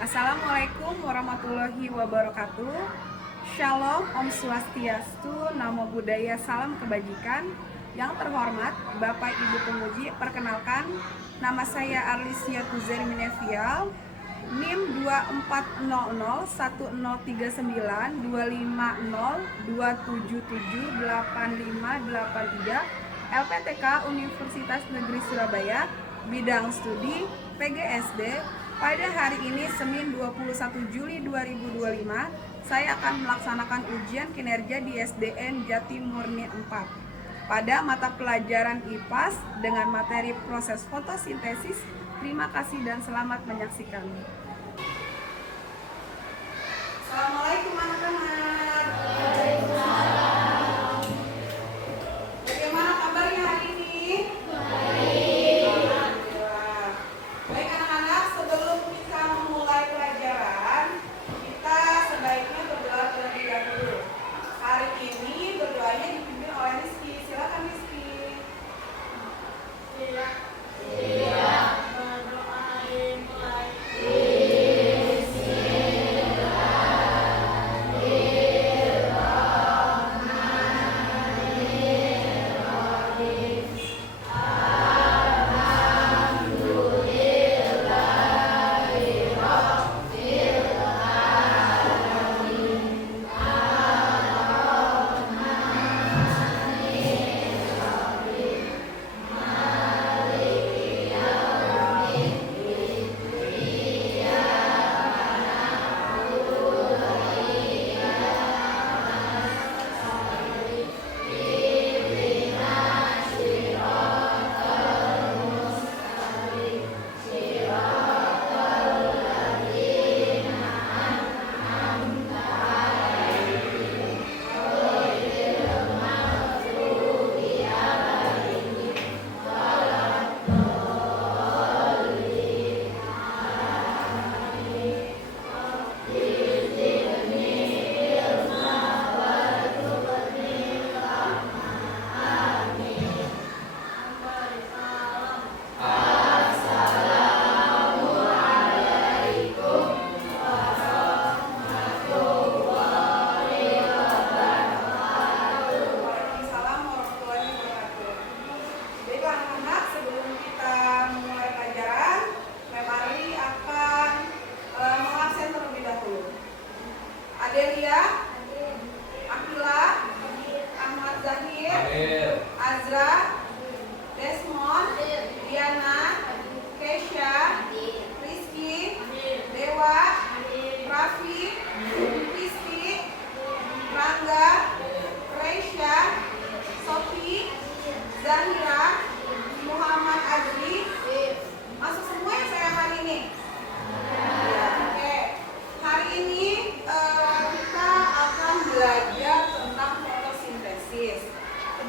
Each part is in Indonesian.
Assalamualaikum warahmatullahi wabarakatuh. Shalom, Om Swastiastu, Namo Buddhaya, salam kebajikan. Yang terhormat Bapak Ibu Penguji, perkenalkan nama saya Arlisia Tuzer Minevial, NIM 2400103502778583, LPTK Universitas Negeri Surabaya, bidang studi PGSD. Pada hari ini, Senin 21 Juli 2025, saya akan melaksanakan ujian kinerja di SDN Jati Murni 4 pada mata pelajaran IPAS dengan materi proses fotosintesis. Terima kasih dan selamat menyaksikan. Assalamualaikum anak-anak. Bagaimana kabarnya hari ini? Baik anak-anak, sebelum kita memulai pelajaran, kita sebaiknya berdoa terlebih dahulu. Hari ini berdoanya dipimpin oleh Rizky. Silakan Rizky.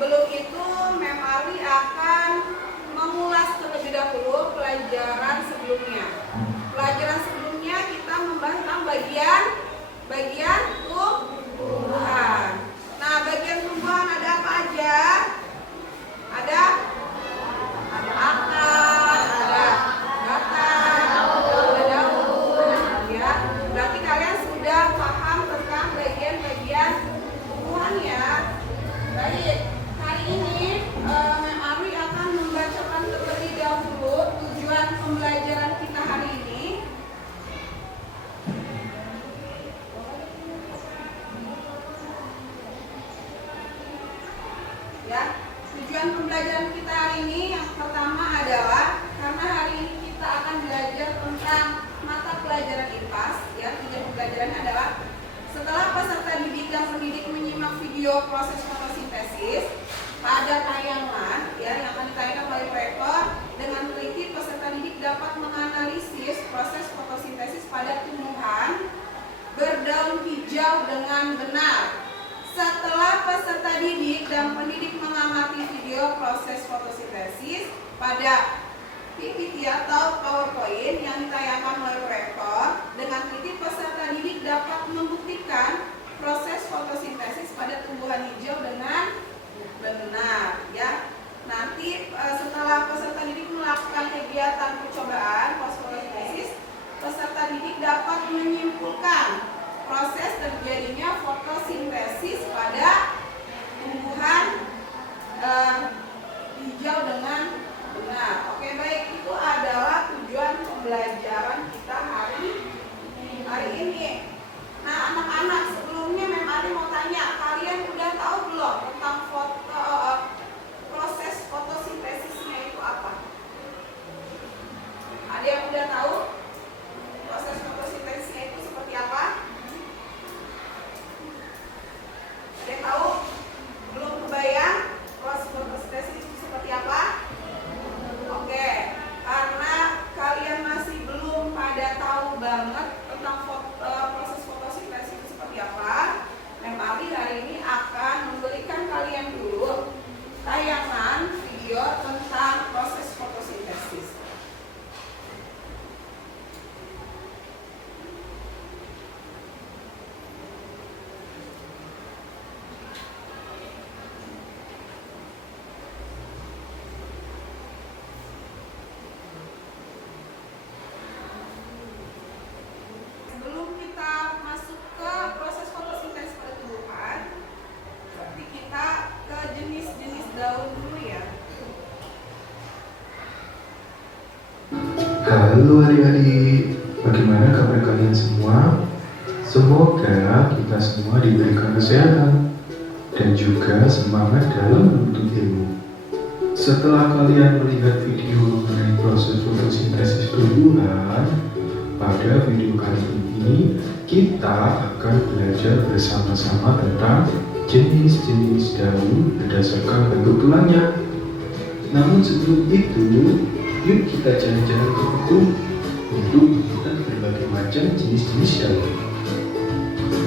Sebelum itu, Memari akan mengulas terlebih dahulu pelajaran sebelumnya. Pelajaran sebelumnya kita membahas tentang bagian tumbuhan. Nah, bagian tumbuhan ada apa aja? Ada akar, ada batang, ada daun. Ya, berarti kalian sudah paham tentang bagian-bagian tumbuhan ya. Baik. Ini Memari akan membacakan terlebih dahulu tujuan pembelajaran kita hari ini. Ya, tujuan pembelajaran kita hari ini yang pertama adalah karena hari ini kita akan belajar tentang mata pelajaran IPAS. Ya, tujuan pembelajarannya adalah setelah peserta didik dan pendidik menyimak video proses fotosintesis pada tayangan yang akan ditayangkan melalui proyektor, dengan teliti peserta didik dapat menganalisis proses fotosintesis pada tumbuhan berdaun hijau dengan benar. Setelah peserta didik dan pendidik mengamati video proses fotosintesis pada PPT atau PowerPoint yang ditayangkan melalui proyektor, dengan teliti peserta didik dapat membuktikan proses fotosintesis pada tumbuhan hijau dengan benar ya. Nanti setelah peserta didik melakukan kegiatan percobaan fotosintesis, peserta didik dapat kita hari ini. Nah, anak-anak, sebelumnya Mem Ari mau tanya, kalian udah tahu belum tentang proses fotosintesisnya itu apa? Ada yang udah tahu proses fotosintesisnya itu seperti apa? Ada yang tahu? Belum kebayang proses fotosintesis itu seperti apa? Oke, karena kalian masih belum pada tahu banget tentang proses fotosintesis itu seperti apa, Mem Ari hari ini akan memberikan kalian dulu tayangan video tentang proses fotosintesis. Halo adik-adik, bagaimana kabar kalian semua? Semoga kita semua diberikan kesehatan dan juga semangat dalam menuntut ilmu. Setelah kalian melihat video mengenai proses fotosintesis tumbuhan, pada video kali ini kita akan belajar bersama-sama tentang jenis-jenis daun berdasarkan bentuk tulangnya. Namun sebelum itu, yuk kita jalan-jalan ke buku untuk melihat berbagai macam jenis-jenis daun.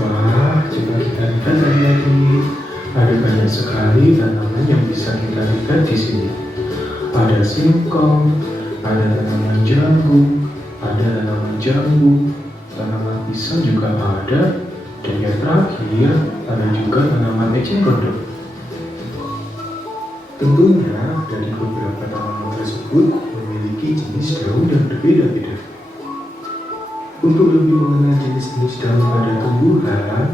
Wah, coba kita lihat lagi. Ada banyak sekali tanaman yang bisa kita lihat di sini. Ada singkong, ada tanaman jagung, ada tanaman jambu, tanaman pisang juga ada, dan yang terakhir ada juga tanaman eceng gondok. Tentunya dari beberapa tanaman tersebut memiliki jenis daun yang berbeda-beda. Untuk lebih mengenal jenis-jenis daun pada tumbuhan,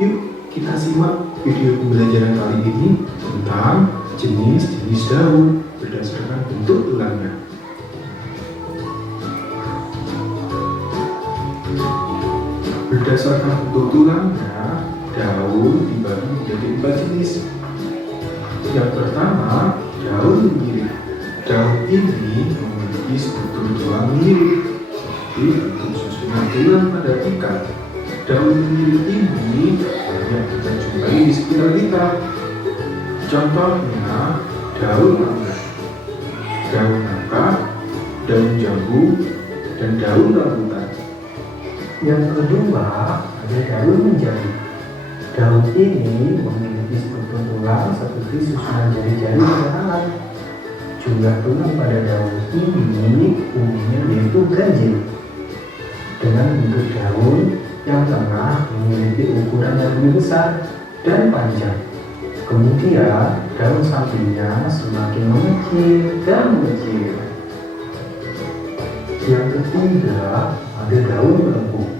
yuk kita simak video pembelajaran kali ini tentang jenis-jenis daun berdasarkan bentuk tulangnya. Berdasarkan bentuk tulangnya, daun dibagi menjadi 4 jenis. Yang pertama, daun mirip. Daun ini memiliki struktur tulang mirip, tapi bentuk susunan tulang pada ikat. Daun mirip ini banyak kita jumpai di sekitar kita. Contohnya, daun mangga, daun nangka, daun jambu, dan daun rambutan. Yang kedua, ada daun menjadi. Daun ini memiliki struktur tulang seperti susunan jari-jari pada tangan. Jumlah tulang pada daun ini umumnya yaitu ganjil. Dengan bentuk daun yang tengah memiliki ukuran yang lebih besar dan panjang. Kemudian daun sampingnya semakin mengecil dan mengecil. Yang ketiga, ada daun melengkung.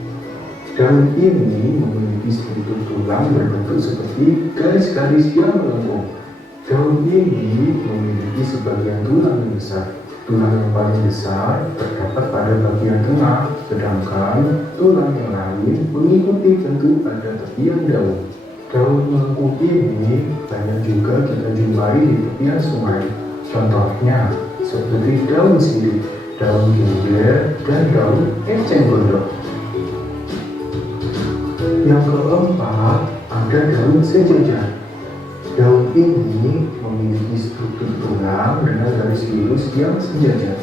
Daun ini memiliki struktur tulang berbentuk seperti garis-garis yang melengkung. Daun ini memiliki sebagian tulang yang besar. Tulang yang paling besar terdapat pada bagian tengah, sedangkan tulang yang lain mengikuti bentuk pada tepian daun. Daun melengkung ini banyak juga kita jumpai di tepian sungai. Contohnya seperti daun sirih, daun ginger, dan daun eceng gondok. Yang keempat, ada daun sejajar. Daun ini memiliki struktur tulang dengan garis lurus yang sejajar.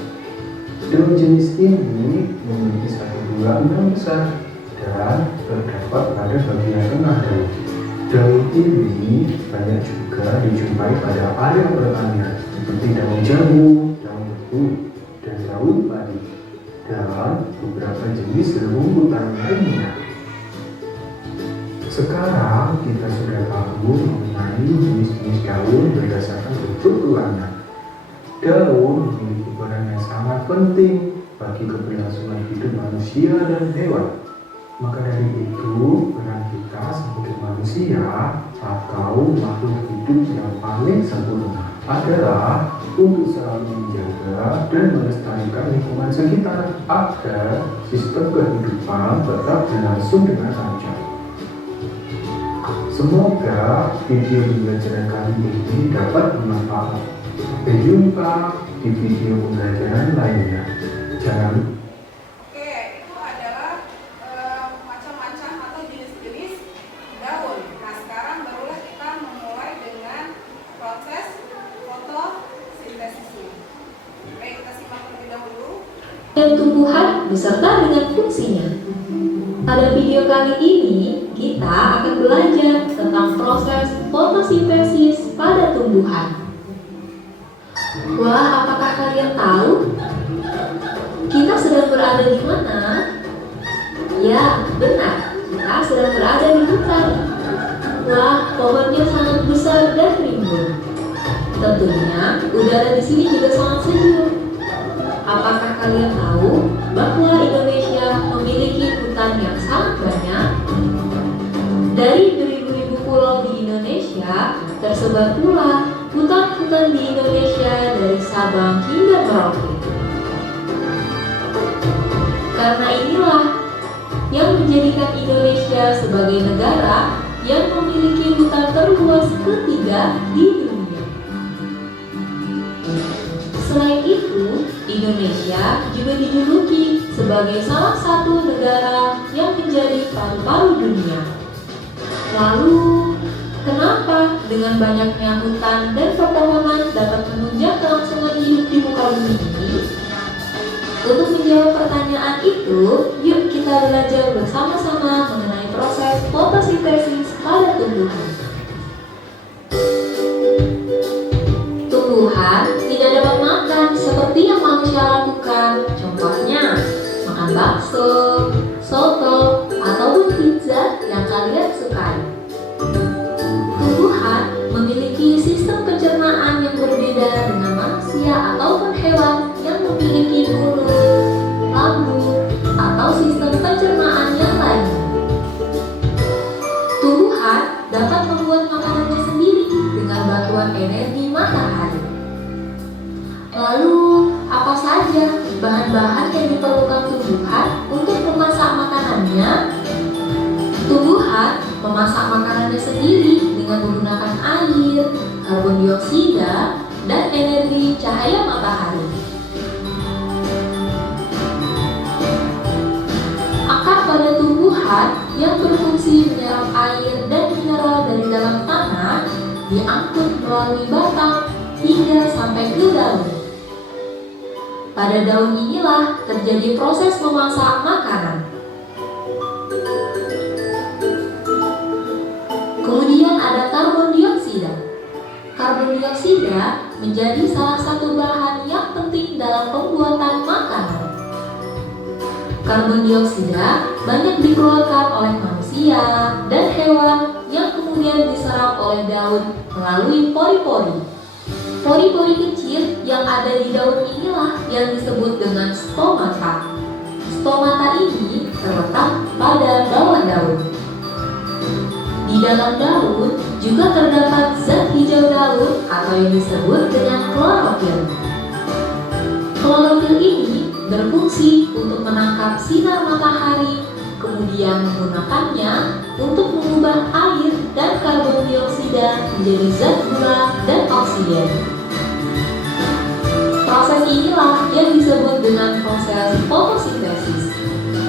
Daun jenis ini memiliki satu tulang yang besar dan terdapat pada bagian tengah daun. Daun ini banyak juga dijumpai pada area pertanian seperti daun jambu, daun beku, dan daun padi, dan beberapa jenis rumputan lainnya. Sekarang kita sudah tahu mengenai jenis-jenis daun berdasarkan bentuk tulangnya. Daun memiliki peran yang sangat penting bagi keberlangsungan hidup manusia dan hewan. Maka dari itu, peran kita sebagai manusia atau makhluk hidup yang paling sempurna adalah untuk selalu menjaga dan melestarikan lingkungan sekitar agar sistem kehidupan tetap berlangsung dengan lancar. Semoga video pembelajaran kali ini dapat bermanfaat. Sampai jumpa di video pembelajaran lainnya. Jangan Oke, itu adalah macam-macam atau jenis-jenis daun. Nah, sekarang barulah kita memulai dengan proses fotosintesis. Baik, kita simak terlebih dahulu. Dan tumbuhan beserta dengan fungsinya. Pada video kali ini, kita akan belajar tentang proses fotosintesis pada tumbuhan. Wah, apakah kalian tahu? Kita sedang berada di mana? Ya, benar. Kita sedang berada di hutan. Wah, pohonnya sangat besar dan rimbun. Tentunya, udara di sini juga sangat sejuk. Apakah kalian tahu bahwa Indonesia memiliki hutan yang sangat banyak? Dari beribu-ribu pulau di Indonesia, tersebar pula hutan-hutan di Indonesia dari Sabang hingga Merauke. Karena inilah yang menjadikan Indonesia sebagai negara yang memiliki hutan terluas ketiga di dunia. Selain itu, Indonesia juga dijuluki sebagai salah satu negara yang menjadi paru-paru dunia. Lalu, kenapa dengan banyaknya hutan dan pepohonan dapat menunjang kelangsungan hidup di muka bumi ini? Untuk menjawab pertanyaan itu, yuk kita belajar bersama-sama mengenai proses fotosintesis pada tumbuhan. Tumbuhan tidak dapat makan seperti yang manusia lakukan. Contohnya, makan bakso, soto, ataupun pizza yang kalian sukai. Tumbuhan memiliki sistem pencernaan yang berbeda dengan manusia ataupun hewan yang memiliki mulut, lambung, atau sistem pencernaan yang lain. Tumbuhan dapat membuat makanannya sendiri dengan bantuan energi matahari. Lalu, apa saja bahan-bahan yang diperlukan tumbuhan untuk memasak makanannya? Tumbuhan memasak makanannya sendiri dengan menggunakan air, karbon dioksida, dan energi cahaya matahari. Akar pada tumbuhan yang berfungsi menyerap air dan mineral dari dalam tanah diangkut melalui batang hingga sampai ke daun. Pada daun inilah terjadi proses memasak makanan. Kemudian ada karbon dioksida. Karbon dioksida menjadi salah satu bahan yang penting dalam pembuatan makanan. Karbon dioksida banyak dikeluarkan oleh manusia dan hewan yang kemudian diserap oleh daun melalui pori-pori. Pori-pori kecil yang ada di daun inilah yang disebut dengan stomata. Stomata ini terletak pada bawah daun. Di dalam daun juga terdapat zat hijau daun atau yang disebut dengan klorofil. Klorofil ini berfungsi untuk menangkap sinar matahari, kemudian menggunakannya untuk mengubah air dan karbon dioksida menjadi zat gula dan oksigen. Proses inilah yang disebut dengan proses fotosintesis.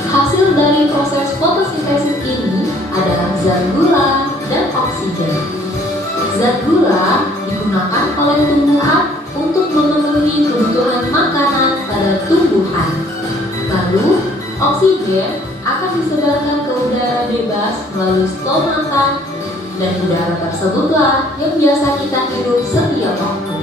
Hasil dari proses fotosintesis ini adalah zat gula dan oksigen. Zat gula digunakan oleh tumbuhan untuk memenuhi kebutuhan makanan pada tumbuhan. Lalu, oksigen akan disebarkan ke udara bebas melalui stomata, dan udara tersebutlah yang biasa kita hirup setiap waktu.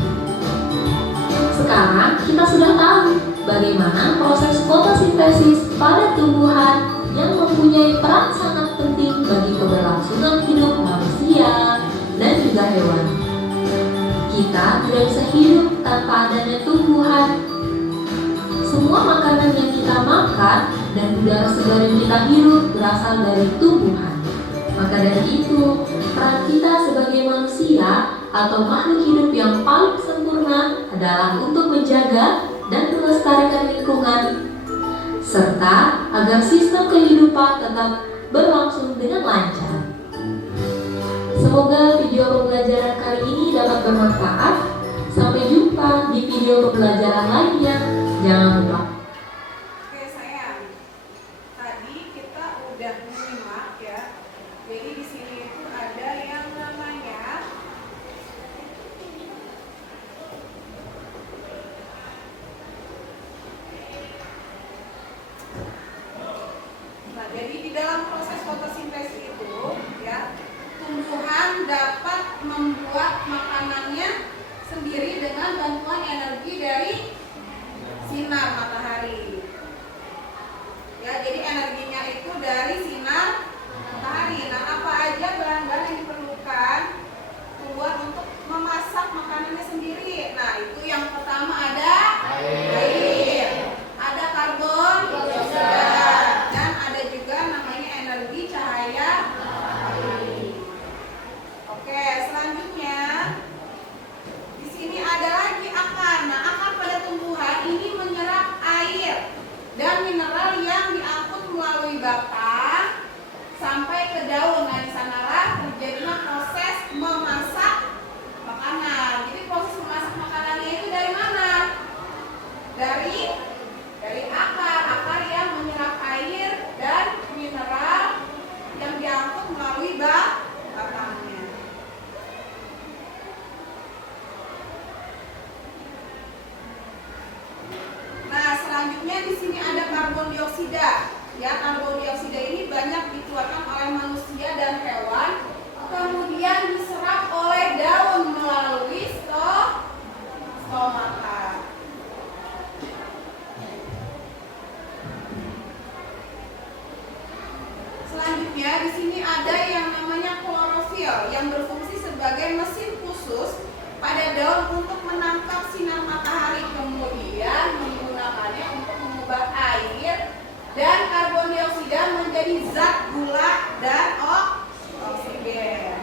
Sekarang kita sudah tahu bagaimana proses fotosintesis pada tumbuhan yang mempunyai peran sangat penting bagi keberlangsungan hidup manusia dan juga hewan. Kita tidak bisa hidup tanpa adanya tumbuhan. Semua makanan yang kita makan dan udara segar yang kita hirup berasal dari tumbuhan. Maka dari itu, peran kita sebagai manusia atau makhluk hidup yang paling sempurna sempurna adalah untuk menjaga dan melestarikan lingkungan, serta agar sistem kehidupan tetap berlangsung dengan lancar. Semoga video pembelajaran kali ini dapat bermanfaat. Sampai jumpa di video pembelajaran lainnya. Jangan lupa. Oke sayang, tadi kita udah menyimak ya. Jadi di sini itu ada yang namanya jadi di dalam proses fotosintesis itu ya, tumbuhan dapat membuat makanannya sendiri dengan bantuan energi dari sinar matahari. Ya, jadi energinya itu dari sinar matahari. Nah, apa aja bahan-bahan yang diperlukan tumbuhan untuk memasak makanannya sendiri? Nah, itu yang pertama ada air, ada karbon dioksida, dan ada juga namanya energi cahaya matahari. Oke, selanjutnya di sini ada lagi akar. Nah, akar pada tumbuhan ini menyerap air dan mineral yang diangkut melalui batang sampai ke daun. Nah, di sanalah terjadinya proses memasak makanan. Jadi proses memasak makanannya itu dari mana? Dari akar yang menyerap air dan mineral yang diangkut melalui batangnya. Nah, selanjutnya di sini ada karbon dioksida. Ya, karbon dioksida ini banyak dikeluarkan oleh manusia dan hewan, kemudian diserap oleh daun melalui stomata. Selanjutnya di sini ada yang namanya klorofil yang berfungsi sebagai mesin khusus pada daun untuk menangkap sinar matahari, kemudian menggunakannya untuk mengubah air dan karbon dioksida menjadi zat gula dan oksigen.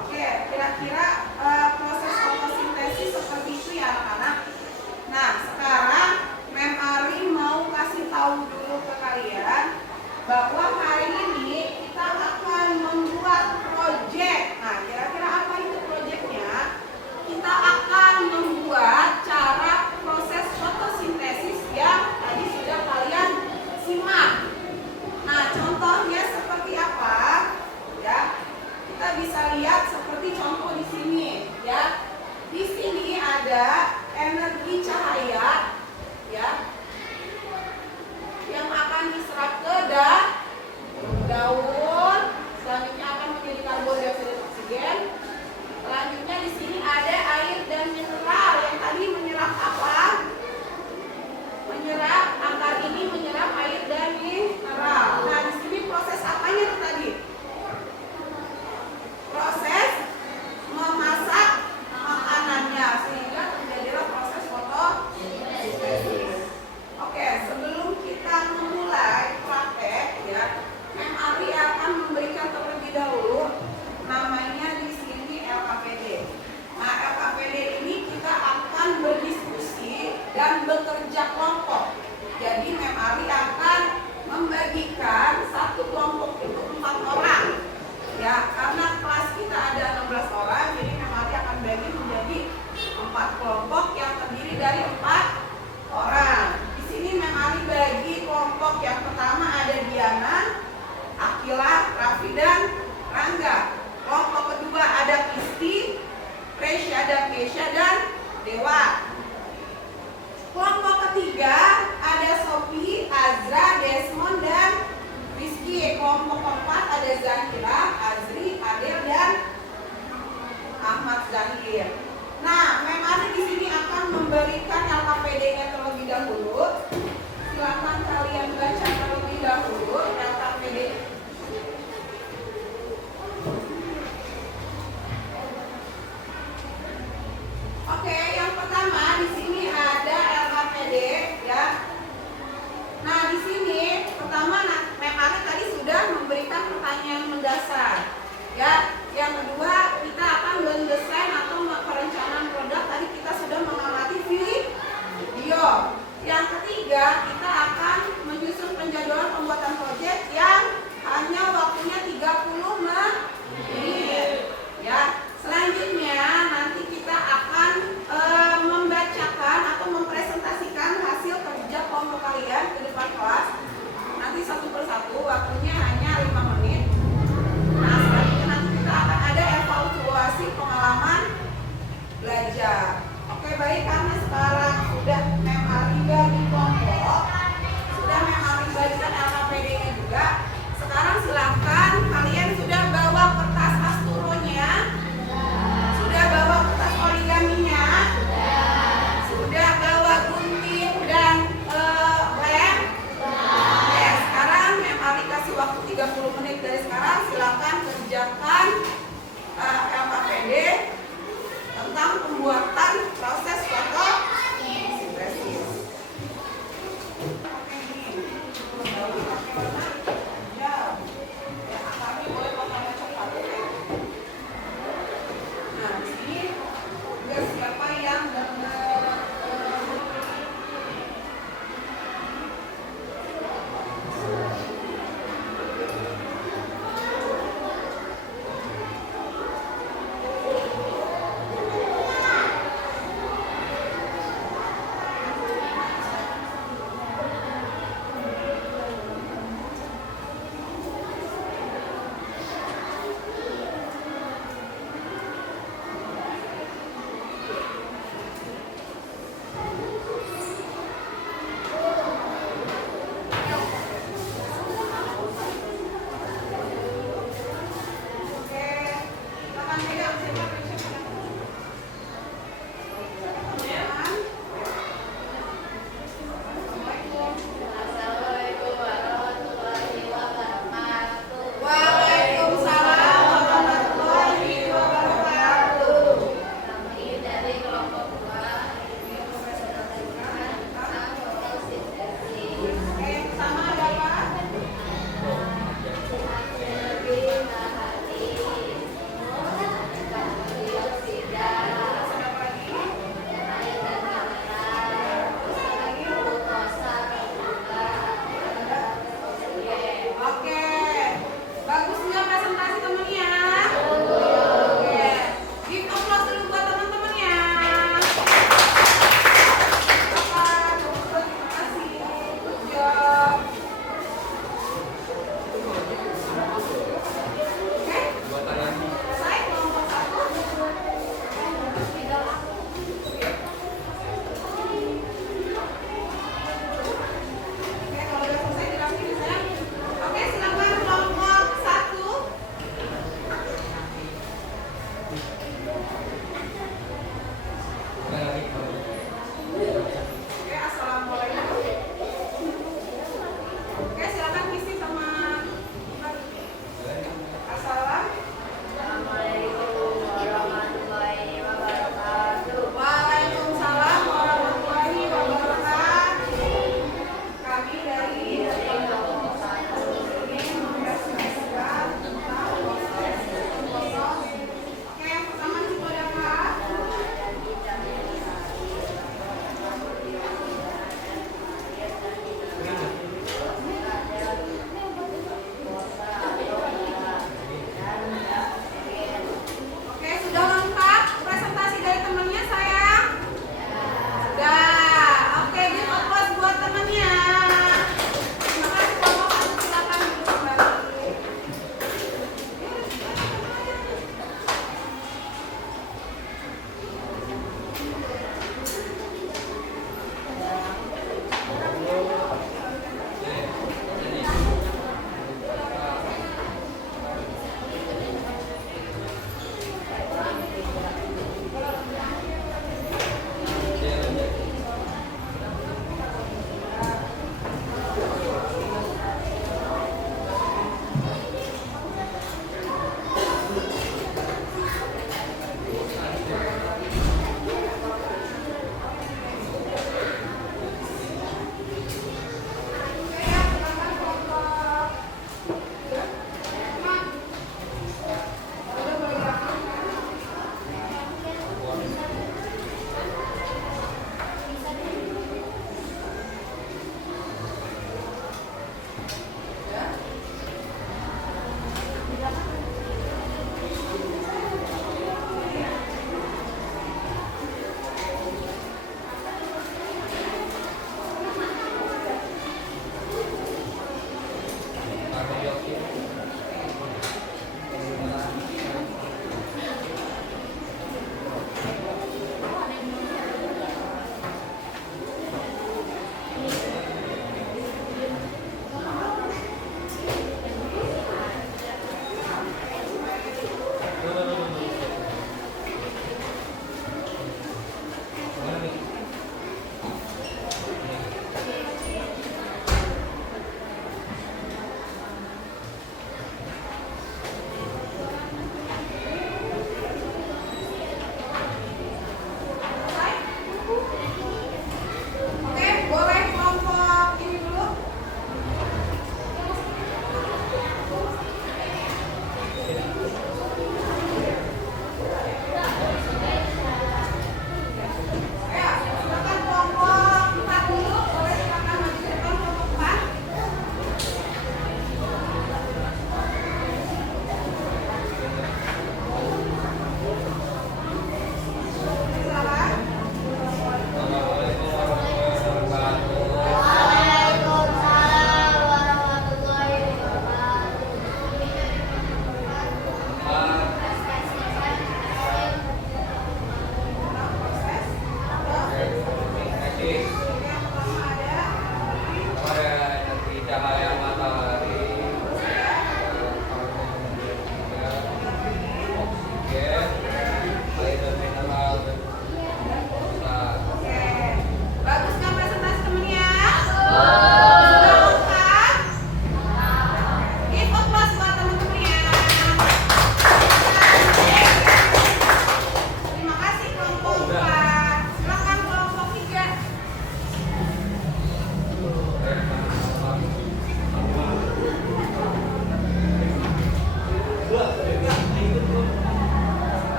Oke, kira-kira proses fotosintesis seperti itu ya anak-anak. Nah, sekarang Mem Ari mau kasih tahu dulu ke kalian bahwa hari ini kita akan membuat proyek. Nah, kira-kira apa itu proyeknya? Kita akan membuat cara proses fotosintesis yang tadi sudah kalian simak. Nah, contohnya seperti apa? Ya, kita bisa lihat seperti contoh di sini.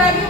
lagi